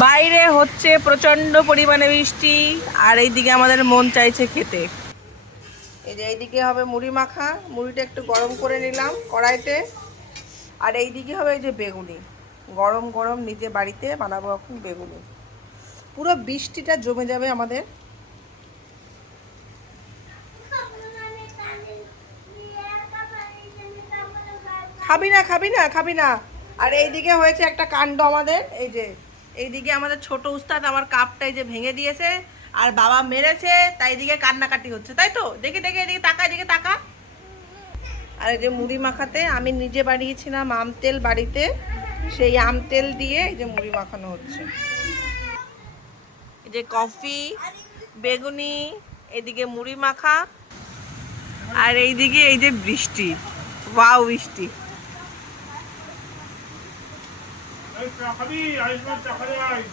বাইরে হচ্ছে প্রচন্ড পরিমাণে বৃষ্টি, আর এইদিকে আমাদের মন চাইছে খেতে। এই যে এইদিকে হবে মুড়ি মাখা, মুড়িটা একটু গরম করে নিলাম কড়াইতে। আর এইদিকে হবে এই যে বেগুনি, গরম গরম নিজে বাড়িতে বানাবো এখন বেগুনি। পুরো বৃষ্টিটা জমে যাবে আমাদের। খাবি না খাবি না খাবি না। আর এইদিকে হয়েছে একটা কাণ্ড আমাদের, এই যে এইদিকে আমাদের ছোট উস্তাদ আমার কাপটা এই যে ভেঙে দিয়েছে, আর বাবা মেরেছে, তাই এদিকে কান্নাকাটি হচ্ছে, তাই তো? দেখি দেখি এদিকে তাকা, এদিকে তাকা। আর এই যে মুড়ি মাখাতে আমি নিজে বানিয়েছিলাম আম তেল বাড়িতে, সেই আম তেল দিয়ে এই যে মুড়ি মাখানো হচ্ছে। এই যে কফি, বেগুনি, এদিকে মুড়ি মাখা, আর এইদিকে এই যে বৃষ্টি। ওয়াও বৃষ্টি। حبيبي عايز نفتح عليه عايز